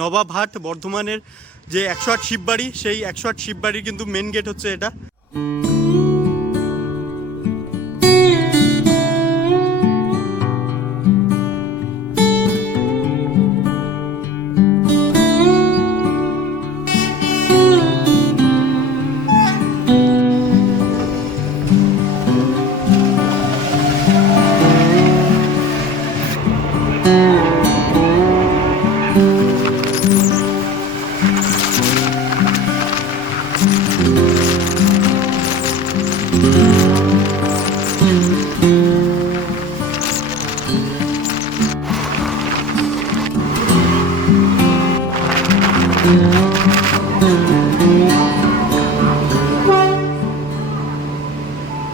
নবাবহাট বর্ধমানের যে 108 শিববাড়ি, সেই 108 শিববাড়ির কিন্তু মেন গেট হচ্ছে এটা।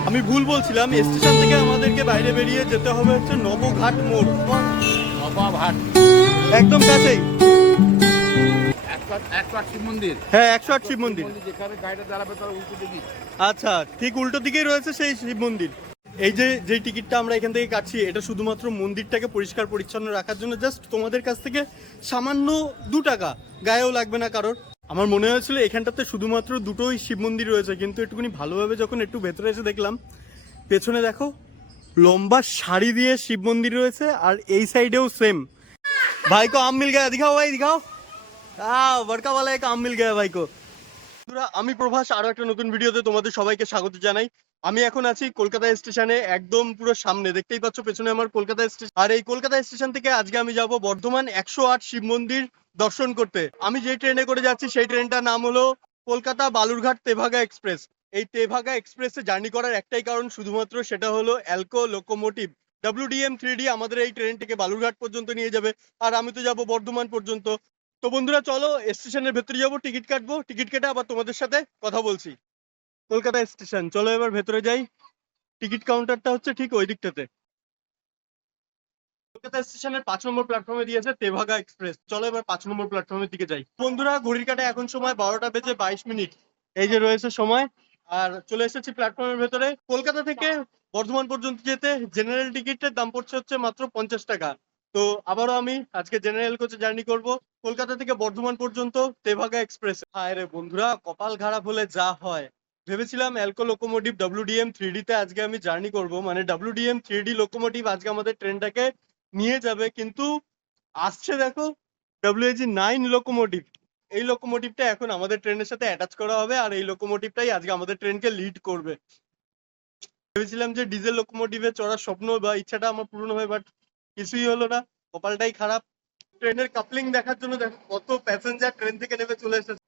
আমি ভুল বলছিলাম, স্টেশন থেকে আমাদেরকে বাইরে বেরিয়ে যেতে হবে হচ্ছে নবঘাট মোড়। নবাবহাট একদম কাছেই। 108 শিব মন্দির। হ্যাঁ, 108 শিব মন্দির। যেখানে গাড়িটা দাঁড়াবে তার উল্টো দিকে। আচ্ছা, ঠিক উল্টো দিকেই রয়েছে সেই শিব মন্দির। এই যে টিকিটটা আমরা এখান থেকে কাটছি, এটা শুধুমাত্র মন্দিরটাকে পরিষ্কার পরিচ্ছন্ন রাখার জন্য, জাস্ট তোমাদের কাছ থেকে সামান্য 2 টাকা, গায়েও লাগবে না কারোর। আমার মনে হয়েছিল এখানটাতে শুধুমাত্র দুটোই শিব মন্দির রয়েছে, কিন্তু একটুখানি ভালোভাবে যখন একটু ভেতরে এসে দেখলাম, পেছনে দেখো লম্বা সারি দিয়ে শিব মন্দির রয়েছে, আর এই সাইডেও সেম। ভাই কো আম মিল গয়া, দিখাও ভাই দিখাও। বড়কা वाला এক আম মিল গয়া ভাই কো। আমি প্রভাস, আরো একটা নতুন ভিডিওতে তোমাদের সবাইকে স্বাগত জানাই। আমি এখন আছি কলকাতা স্টেশনে, একদম পুরো সামনে দেখতেই পাচ্ছ পেছনে আমার কলকাতা স্টেশন। আর এই কলকাতা স্টেশন থেকে আজকে আমি যাব বর্ধমান 108 শিব মন্দির দর্শন করতে। আমি যে ট্রেনে করে যাচ্ছি সেই ট্রেনটার নাম হলো কলকাতা বালুরঘাট তেভাগা এক্সপ্রেস। এই তেভাগা এক্সপ্রেসে জার্নি করার একটাই কারণ, শুধুমাত্র সেটা হলো অ্যালকো লোকোমোটিভ WDM 3D আমাদের এই ট্রেনটিকে বালুরঘাট পর্যন্ত নিয়ে যাবে, আর আমি তো যাব বর্ধমান পর্যন্ত। তো বন্ধুরা চলো স্টেশনের ভেতরে যাবো, টিকিট কাটবো, টিকিট কেটে আবার তোমাদের সাথে কথা বলছি। কলকাতা স্টেশন, চলো এবার ভেতরে যাই। টিকিট কাউন্টারটা হচ্ছে ঠিক ওই দিকটাতে। কলকাতা স্টেশনের 5 নম্বর প্ল্যাটফর্মে দিয়েছে তেভাগা এক্সপ্রেস। চলো এবার 5 নম্বর প্ল্যাটফর্মের দিকে যাই। বন্ধুরা ঘড়ির কাঁটায় এখন সময় 12টা বেজে 22 মিনিট, এই যে রয়েছে সময়। আর চলে এসেছি প্ল্যাটফর্মের ভেতরে। কলকাতা থেকে বর্ধমান পর্যন্ত যেতে জেনারেল টিকিটের দাম পড়ছে হচ্ছে মাত্র 50 টাকা। তো আবারও আমি আজকে জেনারেল কোচে জার্নি করব কলকাতা থেকে বর্ধমান পর্যন্ত তেভাগা এক্সপ্রেস। হায় রে বন্ধুরা, কপাল খারাপ হলে যা হয়। ভেবেছিলাম অ্যালকো লোকোমোটিভ WDM 3D তে আজকে আমি জার্নি করব, মানে WDM 3D লোকোমোটিভ আজকে আমাদের ট্রেনটাকে নিয়ে যাবে, কিন্তু আসছে দেখো WAG 9 লোকোমোটিভ। এই লোকোমোটিভটা এখন আমাদের ট্রেনের সাথে অ্যাটাচ করা হবে, আর এই লোকোমোটিভটাই আজকে আমাদের ট্রেনকে লিড করবে। ভেবেছিলাম যে ডিজেল লোকোমোটিভে চড়ার স্বপ্ন বা ইচ্ছাটা আমার পূরণ হবে, বাট কিছুই হলো না, কপালটাই খারাপ। ট্রেনের কাপলিং দেখার জন্য দেখো কত প্যাসেঞ্জার ট্রেন থেকে নেমে চলে এসেছে।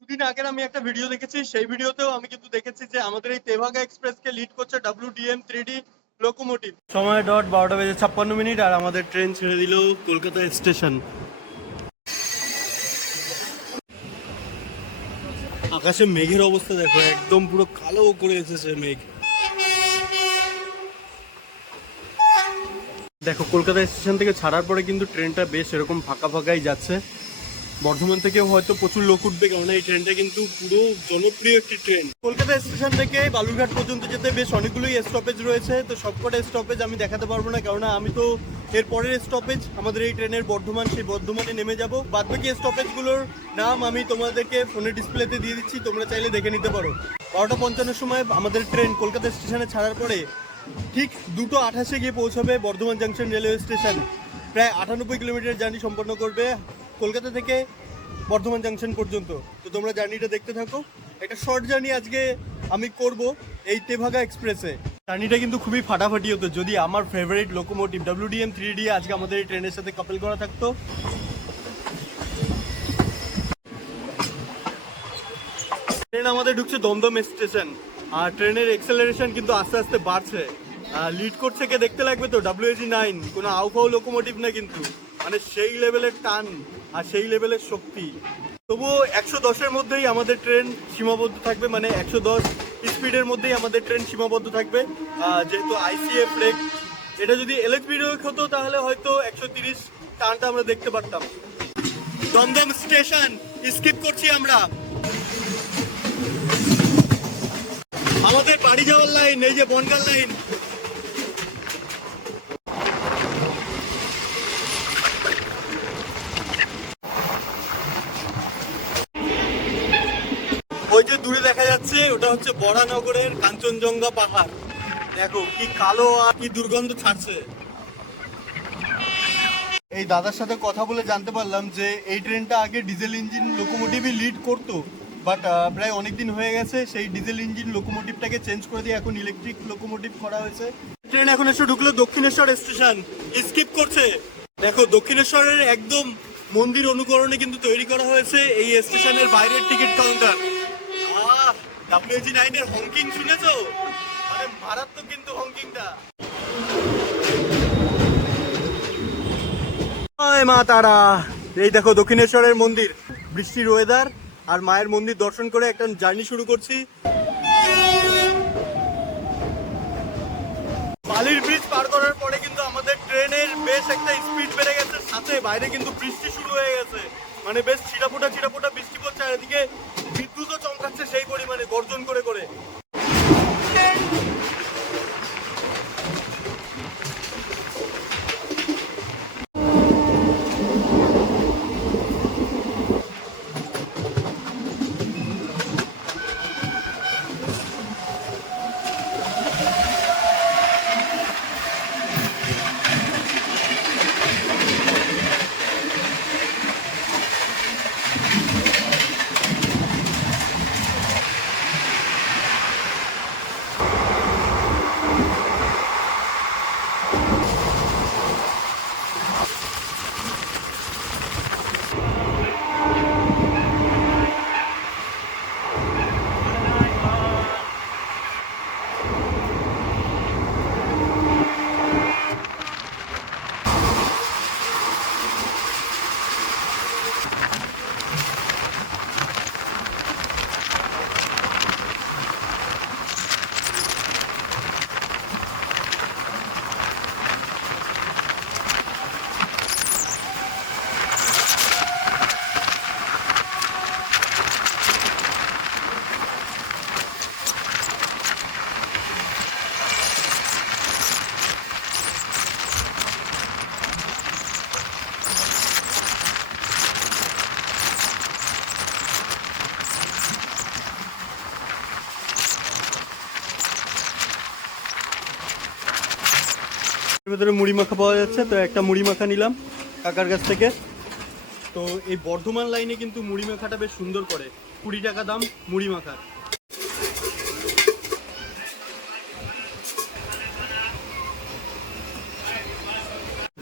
দুদিন আগের আমি একটা ভিডিও দেখেছি, সেই ভিডিওতেও আমি কিন্তু দেখেছি যে আমাদের এই তেভাগা এক্সপ্রেসকে লিড করছে WDM 3D লোকোমোটিভ। সময় ডট 12টা বেজে 56 মিনিট, আর আমাদের ট্রেন ছেড়ে দিল কলকাতা স্টেশন। আকাশে মেঘের অবস্থা দেখো, একদম পুরো কালো করে এসেছে মেঘ। দেখো কলকাতা স্টেশন থেকে ছাড়ার পরে কিন্তু ট্রেনটা বেশ এরকম ফাঁকা ফাঁকাই যাচ্ছে। বর্ধমান থেকেও হয়তো প্রচুর লোক উঠবে, কারণ এই ট্রেনটা কিন্তু পুরো জনপ্রিয় একটি ট্রেন। কলকাতা স্টেশন থেকে বালুরঘাট পর্যন্ত যেতে বেশ অনেকগুলোই স্টপেজ রয়েছে, তো সবকটা স্টপেজ আমি দেখাতে পারবো না, কারণ আমি তো এর পরের স্টপেজ আমাদের এই ট্রেনের বর্ধমান, সেই বর্ধমানে নেমে যাব। বাদবাকি স্টপেজগুলোর নাম আমি তোমাদেরকে ফোনের ডিসপ্লেতে দিয়ে দিচ্ছি, তোমরা চাইলে দেখে নিতে পারো। 12টা 55 সময় আমাদের ট্রেন কলকাতা স্টেশনে ছাড়ার পরে ঠিক 2:28 গিয়ে পৌঁছাবে বর্ধমান জাংশন রেলওয়ে স্টেশন। প্রায় 98 কিলোমিটার জার্নি সম্পন্ন করবে কলকাতা থেকে বর্ধমান জাংশন পর্যন্ত। তো তোমরা জার্নিটা দেখতে থাকো। একটা শর্ট জার্নি আজকে আমি করব এই তেভাগা এক্সপ্রেসে। জার্নিটা কিন্তু খুবই ফাটাফাটি হতো যদি আমার ফেভারিট লোকোমোটিভ WDM 3D আজকে আমাদের এই ট্রেনের সাথে কাপল করা থাকতো। ট্রেন আমাদের ঢুকছে দমদম স্টেশন, আর ট্রেনের এক্সেলারেশন কিন্তু আস্তে আস্তে বাড়ছে। লিড করছে কে দেখতে লাগবে তো, WAG 9, কোনো আউফাউ লোকোমোটিভ না কিন্তু, মানে সেই লেভেলের টান আর সেই লেভেলের শক্তি। তবুও 110-এর মধ্যেই আমাদের ট্রেন সীমাবদ্ধ থাকবে, মানে 110 স্পিডের মধ্যেই আমাদের ট্রেন সীমাবদ্ধ থাকবে। যেহেতু ICF ব্রেক, এটা যদি LHB ব্রেক হতো তাহলে হয়তো 130 টানটা আমরা দেখতে পারতাম। দমদম স্টেশন স্কিপ করছি আমরা। আমাদের বাড়ি যাওয়ার লাইন, এই যে বনগাল লাইন। ওই যে দূরে দেখা যাচ্ছে ওটা হচ্ছে বরানগরের কাঞ্চনজঙ্ঘা পাহাড়। দেখো কি কালো আর কি দুর্গন্ধ ছাড়ছে। এই দাদার সাথে কথা বলে জানতে পারলাম যে এই ট্রেনটা আগে ডিজেল ইঞ্জিন লোকোমোটিভই লিড করতো, বাট প্রায় অনেকদিন হয়ে গেছে সেই ডিজেল ইঞ্জিন লোকোমোটিভটাকে চেঞ্জ করে দিয়ে এখন ইলেকট্রিক লোকোমোটিভ করা হয়েছে। ট্রেন এখন এসে ঢুকলো দক্ষিণেশ্বর স্টেশন, স্কিপ করছে। দেখো দক্ষিণেশ্বরের একদম মন্দির অনুকরণে কিন্তু তৈরি করা হয়েছে এই স্টেশনের বাইরের টিকিট কাউন্টার। WG9 এর হংকিং শুনেছো? মানে মারাত্মক কিন্তু হংকিংটা। মা তারা, এই দেখো দক্ষিণেশ্বরের মন্দির, বৃষ্টির ওয়েদার আর মায়ের মন্দির দর্শন করে একটা জার্নি শুরু করছি। বালির ব্রিজ পার করার পরে কিন্তু আমাদের ট্রেনের বেশ একটা স্পিড বেড়ে গেছে, সাথে বাইরে কিন্তু বৃষ্টি শুরু হয়ে গেছে। মানে বেশ ছিটাফোটা বৃষ্টি পড়ছে, আর এদিকে বিদ্যুৎও চমকাচ্ছে সেই পরিমাণে গর্জন করে করে। ভেতরে মুড়ি মাখা পাওয়া যাচ্ছে, তো একটা মুড়ি মাখা নিলাম কাকার কাছ থেকে। তো এই বর্ধমান লাইনে কিন্তু মুড়ি মাখাটা বেশ সুন্দর করে, 20 টাকা দাম মুড়ি মাখার।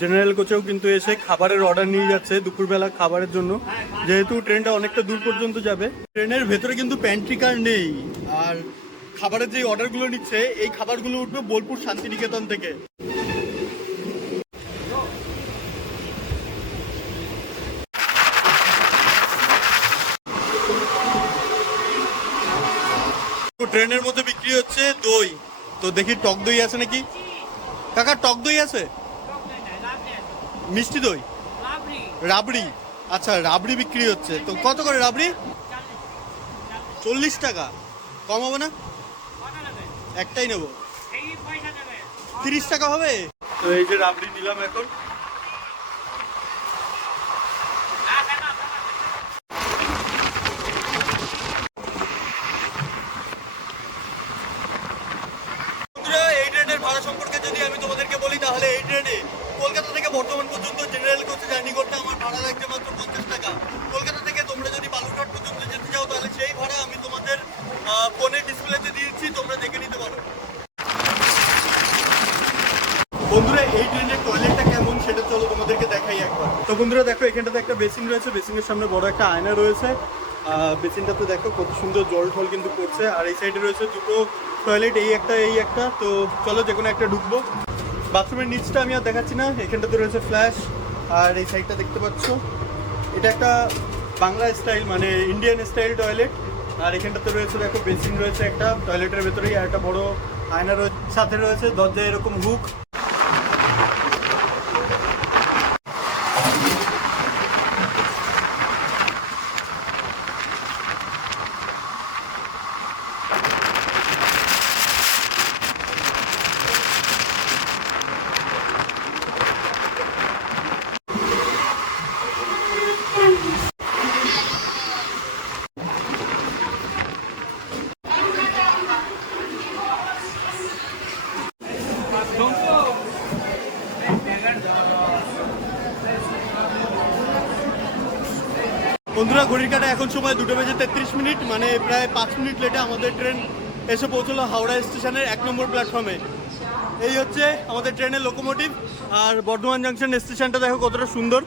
জেনারেল কোচেও কিন্তু এসে খাবারের অর্ডার নিয়ে যাচ্ছে দুপুরবেলা খাবারের জন্য, যেহেতু ট্রেনটা অনেকটা দূর পর্যন্ত যাবে। ট্রেনের ভেতরে কিন্তু প্যান্ট্রি কার নেই, আর খাবারের যে অর্ডারগুলো নিচ্ছে এই খাবারগুলো উঠবে বোলপুর শান্তিনিকেতন থেকে। ট্রেনের মধ্যে বিক্রি হচ্ছে দই, তো দেখি টক দই আছে নাকি। কাকা টক দই আছে? মিষ্টি দই, রাবড়ি। আচ্ছা রাবড়ি বিক্রি হচ্ছে, তো কত করে রাবড়ি? 40 টাকা, কম হবে না? একটাই নেবো, 30 টাকা হবে। তো এই যে রাবড়ি নিলাম এখন। এই ট্রেনের ভাড়া সম্পর্কে যদি আমি তোমাদেরকে বলি, তাহলে এই ট্রেনে কলকাতা থেকে বর্ধমান পর্যন্ত জেনারেল কোচে জার্নি করতে আমার ভাড়া লাগছে মাত্র 50 টাকা। কলকাতা থেকে তোমরা যদি বালুরঘাট পর্যন্ত যেতে চাও, তাহলে সেই ভাড়া আমি তোমাদের ফোনের ডিসপ্লেতে দিয়েছি, তোমরা দেখে নিতে পারো। বন্ধুরা এই ট্রেনের টয়লেটটা কেমন সেটা চলো তোমাদেরকে দেখাই একবার। তো বন্ধুরা দেখো, এখানটাতে একটা বেসিন রয়েছে, বেসিনের সামনে বড় একটা আয়না রয়েছে। বেসিনটাতে দেখো কত সুন্দর জল ঠল কিন্তু পড়ছে, আর এই সাইডে রয়েছে দুটো টয়লেট, এই একটা। তো চলো যে কোনো একটা ঢুকবো। বাথরুমের নিচটা আমি আর দেখাচ্ছি না, এখানটাতে রয়েছে ফ্ল্যাশ, আর এই সাইডটা দেখতে পাচ্ছ এটা একটা বাংলা স্টাইল মানে ইন্ডিয়ান স্টাইল টয়লেট। আর এখানটাতে রয়েছে দেখো বেসিন রয়েছে একটা, টয়লেটের ভেতরেই আর একটা বড় আয়না রয়েছে, সাথে রয়েছে দরজায় এরকম হুক। বন্ধুরা, ঘড়ির কাঁটা এখন সময় 2:33, মানে প্রায় 5 মিনিট লেটে আমাদের ট্রেন এসে পৌঁছলো হাওড়া স্টেশনের 1 নম্বর প্ল্যাটফর্মে। এই হচ্ছে আমাদের ট্রেনের লোকোমোটিভ। আর বর্ধমান জাংশন স্টেশনটা দেখো কতটা সুন্দর।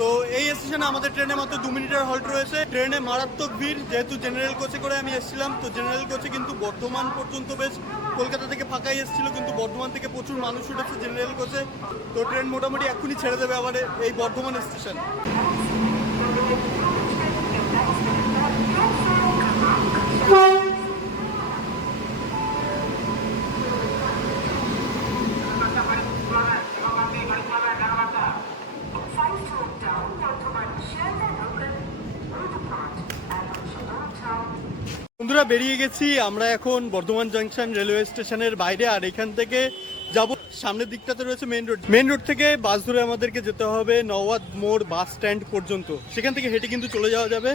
তো এই স্টেশনে আমাদের ট্রেনে মাত্র 2 মিনিটের হল্ট রয়েছে। ট্রেনে মারাত্মক ভিড়, যেহেতু জেনারেল কোচে করে আমি এসেছিলাম। তো জেনারেল কোচে কিন্তু বর্ধমান পর্যন্ত বেশ, কলকাতা থেকে ফাঁকাই এসেছিল, কিন্তু বর্ধমান থেকে প্রচুর মানুষ উঠেছে জেনারেল কোচে। তো ট্রেন মোটামুটি এক্ষুনি ছেড়ে দেবে আবার এই বর্ধমান স্টেশন। বন্ধুরা, বেরিয়ে গেছি আমরা এখন বর্ধমান জাংশন রেলওয়ে স্টেশনের বাইরে। আর এখান থেকে যাব, সামনের দিকটাতে রয়েছে মেন রোড থেকে বাস ধরে আমাদেরকে যেতে হবে নওয়াদ মোড় বাস স্ট্যান্ড পর্যন্ত। সেখান থেকে হেঁটে কিন্তু চলে যাওয়া যাবে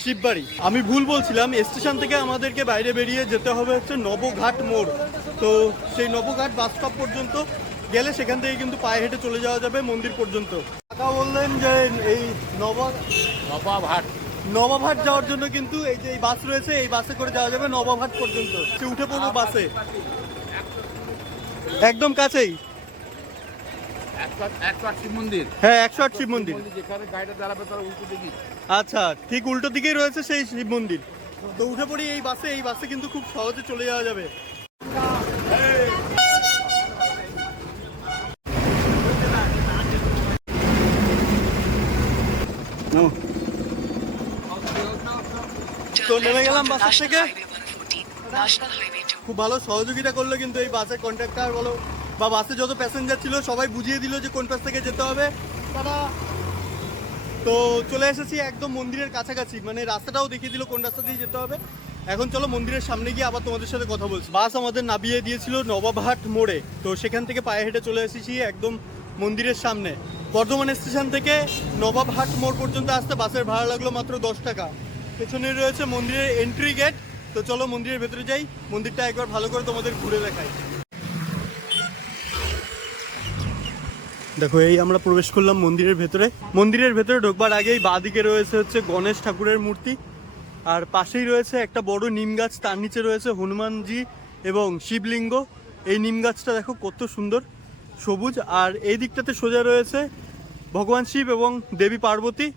শিববাড়ি। আমি ভুল বলছিলাম, স্টেশন থেকে আমাদেরকে বাইরে বেরিয়ে যেতে হবে হচ্ছে নবঘাট মোড়। তো সেই নবঘাট বাস স্টপ পর্যন্ত গেলে সেখান থেকে কিন্তু পায়ে হেঁটে চলে যাওয়া যাবে মন্দির পর্যন্ত। কাকা বললেন যে এই নবাবহাট যাওয়ার জন্য কিন্তু এই যে এই বাস রয়েছে, এই বাসে করে যাওয়া যাবে নবাবহাট পর্যন্ত। সে উঠে পড়বো বাসে, একদম কাছেই। 108 শিব মন্দির। হ্যাঁ, 108 শিব মন্দির। যেখানে গাড়িটা দাঁড়াবে তার উল্টো দিকে। আচ্ছা, ঠিক উল্টো দিকেই রয়েছে সেই শিব মন্দির। তো উঠে পড়ি এই বাসে কিন্তু খুব সহজে চলে যাওয়া যাবে। তো নেমে গেলাম বাসের থেকে। খুব ভালো সহযোগিতা করলো কিন্তু এই বাসের কন্ট্রাক্টর বলো বা বাসে যত প্যাসেঞ্জার ছিল সবাই বুঝিয়ে দিল যে কোন পাশ থেকে যেতে হবে। তারা তো চলে এসেছি একদম মন্দিরের কাছাকাছি, মানে রাস্তাটাও দেখিয়ে দিল কোন রাস্তা দিয়ে যেতে হবে। এখন চলো মন্দিরের সামনে গিয়ে আবার তোমাদের সাথে কথা বলছি। বাস আমাদের নামিয়ে দিয়েছিল নবাবহাট মোড়ে। তো সেখান থেকে পায়ে হেঁটে চলে এসেছি একদম মন্দিরের সামনে। বর্ধমান স্টেশন থেকে নবাবহাট মোড় পর্যন্ত আসতে বাসের ভাড়া লাগলো মাত্র 10 টাকা। পেছনে রয়েছে মন্দিরের এন্ট্রি গেট। তো চলো মন্দিরের ভেতরে যাই, মন্দিরটা একবার ভালো করে তোমাদের ঘুরে দেখাই। দেখো, এই আমরা প্রবেশ করলাম মন্দিরের ভেতরে। মন্দিরের ভেতরে ঢোকবার আগেই বাঁদিকে রয়েছে হচ্ছে গণেশ ঠাকুরের মূর্তি, আর পাশেই রয়েছে একটা বড় নিম গাছ, তার নিচে রয়েছে হনুমানজি এবং শিবলিঙ্গ। এই নিম গাছটা দেখো কত সুন্দর সবুজ। আর এই দিকটাতে সোজা রয়েছে ভগবান শিব এবং দেবী পার্বতী।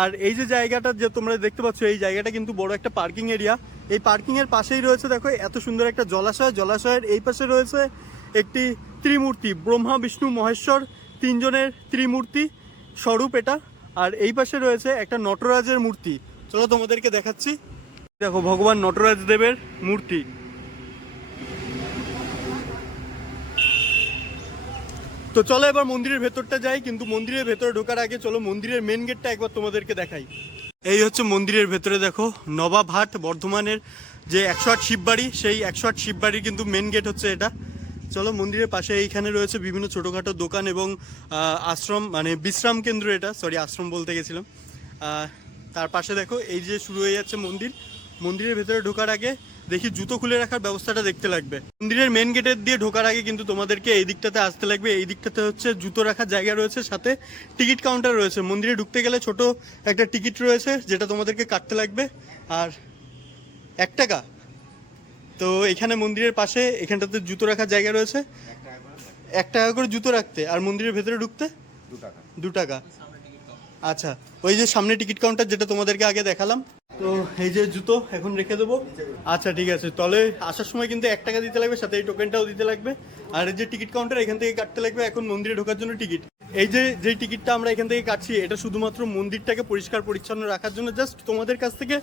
আর এই যে জায়গাটা যে তোমরা দেখতে পাচ্ছ, এই জায়গাটা কিন্তু বড় একটা পার্কিং এরিয়া। এই পার্কিং এর পাশেই রয়েছে দেখো এত সুন্দর একটা জলাশয়। জলাশয়ের এই পাশে রয়েছে একটি ত্রিমূর্তি, ব্রহ্মা বিষ্ণু মহেশ্বর তিনজনের ত্রিমূর্তি স্বরূপ এটা। আর এই পাশে রয়েছে একটা নটরাজের মূর্তি। চলো তোমাদেরকে দেখাচ্ছি। দেখো ভগবান নটরাজ দেবের মূর্তি। তো চলো এবার মন্দিরের ভেতরটা যাই, কিন্তু মন্দিরের ভেতরে ঢোকার আগে চলো মন্দিরের মেন গেটটা একবার তোমাদেরকে দেখাই। এই হচ্ছে মন্দিরের ভেতরে, দেখো নবাবহাট বর্ধমানের যে 108 শিববাড়ি, সেই 108 শিববাড়ির কিন্তু মেন গেট হচ্ছে এটা। চলো মন্দিরের পাশে এইখানে রয়েছে বিভিন্ন ছোটোখাটো দোকান এবং আশ্রম, মানে বিশ্রাম কেন্দ্র। এটা সরি, আশ্রম বলতে গেছিলাম। তার পাশে দেখো এই যে শুরু হয়ে যাচ্ছে মন্দির। মন্দিরের ভেতরে ঢোকার আগে দেখি জুতো খুলে রাখার ব্যবস্থাটা দেখতে লাগবে। মন্দিরের মেন গেটের দিয়ে ঢোকার আগে কিন্তু তোমাদেরকে এই দিকটাতে আসতে লাগবে। এই দিকটাতে হচ্ছে জুতো রাখার জায়গা রয়েছে, সাথে টিকিট কাউন্টার রয়েছে। মন্দিরে ঢুকতে গেলে ছোট একটা টিকিট রয়েছে যেটা তোমাদেরকে কাটতে লাগবে, আর 1 টাকা। তো এখানে মন্দিরের পাশে এখানটাতে জুতো রাখার জায়গা রয়েছে, 1 টাকা করে জুতো রাখতে। আর মন্দিরের ভেতরে ঢুকতে 2 টাকা। আচ্ছা, ওই যে সামনে টিকিট কাউন্টার যেটা তোমাদেরকে আগে দেখালাম। তো এই যে জুতো এখন রেখে দেবো। আচ্ছা ঠিক আছে, তাহলে আসার সময় কিন্তু 1 টাকা দিতে লাগবে, সাথে এই টোকেনটাও দিতে লাগবে। আর এই যে টিকিট কাউন্টার, এখান থেকে কাটতে লাগবে এখন মন্দিরে ঢোকার জন্য টিকিট। এই যে যেই টিকিটটা আমরা এখান থেকে কাটছি, এটা শুধুমাত্র মন্দিরটাকে পরিষ্কার পরিচ্ছন্ন রাখার জন্য। জাস্ট তোমাদের কাছ থেকে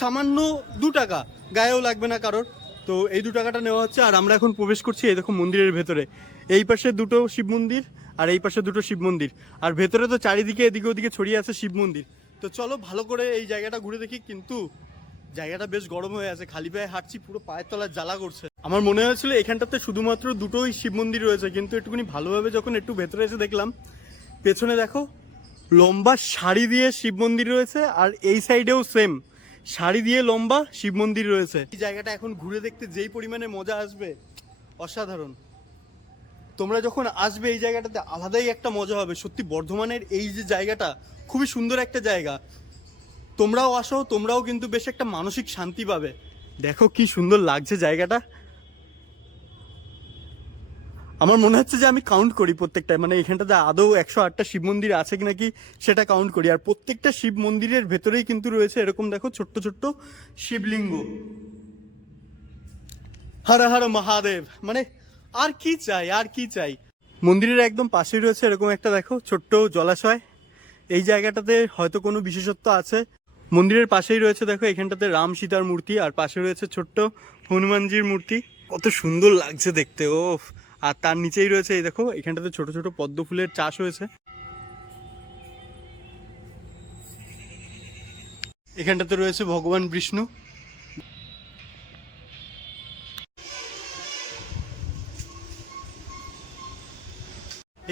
সামান্য 2 টাকা, গায়েও লাগবে না কারোর। তো এই 2 টাকাটা নেওয়া হচ্ছে। আর আমরা এখন প্রবেশ করছি এই দেখো মন্দিরের ভেতরে। এই পাশে 2টো শিব মন্দির আর এই পাশে 2টো শিব মন্দির, আর ভেতরে তো চারিদিকে এদিকে ওদিকে ছড়িয়ে আছে শিব মন্দির। তো চলো ভালো করে এই জায়গাটা ঘুরে দেখি। কিন্তু জায়গাটা বেশ গরম হয়ে আছে, খালি পায়ে হাঁটছি, পুরো পায়ের তলায় জ্বালা করছে। আমার মনে হয়েছিল এখানটাতে শুধুমাত্র 2টোই শিব মন্দির রয়েছে, কিন্তু একটুখানি ভালোভাবে যখন একটু ভেতরে এসে দেখলাম, পেছনে দেখো লম্বা সারি দিয়ে শিব মন্দির রয়েছে, আর এই সাইডেও সেম সারি দিয়ে লম্বা শিব মন্দির রয়েছে। এই জায়গাটা এখন ঘুরে দেখতে যেই পরিমাণে মজা আসবে, অসাধারণ। তোমরা যখন আসবে এই জায়গাটাতে আলাদাই একটা মজা হবে। সত্যি বর্ধমানের এই যে জায়গাটা খুবই সুন্দর একটা জায়গা, তোমরাও আসো, তোমরাও কিন্তু বেশ একটা মানসিক শান্তি পাবে। দেখো কি সুন্দর লাগছে জায়গাটা। আমার মনে হচ্ছে যে আমি কাউন্ট করি প্রত্যেকটা, মানে এখানটাতে আদৌ 108টা শিব মন্দির আছে কি নাকি সেটা কাউন্ট করি। আর প্রত্যেকটা শিব মন্দিরের ভেতরেই কিন্তু রয়েছে এরকম দেখো ছোট্ট ছোট্ট শিবলিঙ্গ। হর হর মহাদেব, মানে আর কি চাই, আর কি চাই। মন্দিরের একদম পাশেই রয়েছে এরকম একটা দেখো ছোট্ট জলাশয়। এই জায়গাটাতে হয়তো কোনো বিশেষত্ব আছে। মন্দিরের পাশেই রয়েছে দেখো এখানটাতে রাম সীতার মূর্তি, আর পাশে রয়েছে ছোট্ট হনুমানজির মূর্তি। কত সুন্দর লাগছে দেখতে ও। আর তার নিচেই রয়েছে এই দেখো এখানটাতে ছোট ছোট পদ্ম ফুলের চাষ হয়েছে। এখানটাতে রয়েছে ভগবান বিষ্ণু।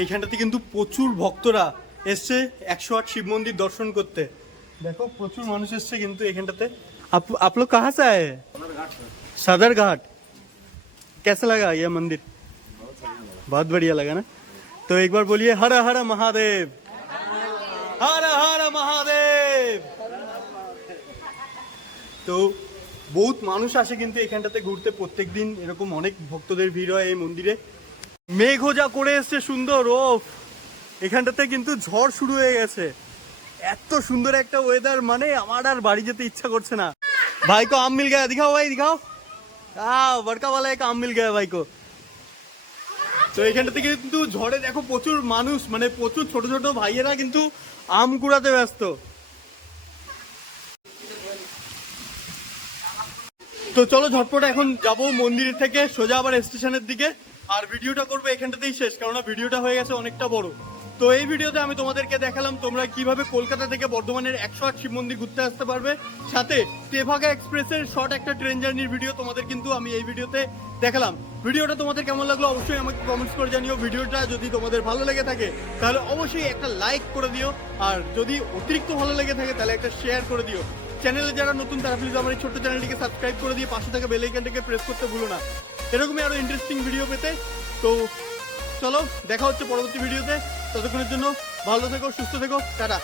এইখানটাতে কিন্তু প্রচুর ভক্তরা এসছে 108 শিব মন্দির দর্শন করতে। দেখো প্রচুর মানুষ এসছে কিন্তু এখানটাতে। आप लोग कहाँ से आए हैं? सदर घाट। कैसा लगा ये मंदिर? बहुत बढ़िया लगा ना? तो एक बार बोलिए हर हर महादेव, हर हर महादेव। তো বহুত মানুষ আসে কিন্তু এখানটাতে ঘুরতে প্রত্যেকদিন, এরকম অনেক ভক্তদের ভিড় হয় এই মন্দিরে। মেঘও যা করে এসছে সুন্দর ও। এখানটাতে কিন্তু ঝড় শুরু হয়ে গেছে। এত সুন্দর একটা ওয়েদার, মানে আমার আর বাড়ি যেতে ইচ্ছা করছে না। ভাই কো আম মিল গয়া, দিখাও ভাই দিখাও। বড়কা वाला এক আম মিল গয়া ভাই কো। তো এখানটাতে কিন্তু ঝড়ে দেখো প্রচুর মানুষ, মানে প্রচুর ছোট ছোট ভাইয়েরা কিন্তু আম কুড়াতে ব্যস্ত। তো চলো ঝটপট এখন যাব মন্দির থেকে সোজা আবার স্টেশনের দিকে। আর ভিডিওটা করবো এখানটাতেই শেষ, কারণ ভিডিওটা হয়ে গেছে অনেকটা বড়। তো এই ভিডিওতে আমি তোমাদেরকে দেখালাম তোমরা কিভাবে কলকাতা থেকে বর্ধমানের 108 শিব মন্দির ঘুরতে আসতে পারবে। সাথে তেভাগা এক্সপ্রেসের শর্ট একটা ট্রেন জার্নির ভিডিও তোমাদের কিন্তু আমি এই ভিডিওতে দেখালাম। ভিডিওটা তোমাদের কেমন লাগলো অবশ্যই আমাকে কমেন্টস করে জানিও। ভিডিওটা যদি তোমাদের ভালো লেগে থাকে তাহলে অবশ্যই একটা লাইক করে দিও, আর যদি অতিরিক্ত ভালো লেগে থাকে তাহলে একটা শেয়ার করে দিও। চ্যানেলে যারা নতুন তারা প্লিজ আমার এই ছোট্ট চ্যানেলটিকে সাবস্ক্রাইব করে দিয়ে পাশে থাকা বেল আইকনটাকে প্রেস করতে ভুলো না এরকমই আরো ইন্টারেস্টিং ভিডিও পেতে। তো চলো দেখা হচ্ছে পরবর্তী ভিডিওতে। ততক্ষণের জন্য ভালো থেকো, সুস্থ থেকো, টাটা।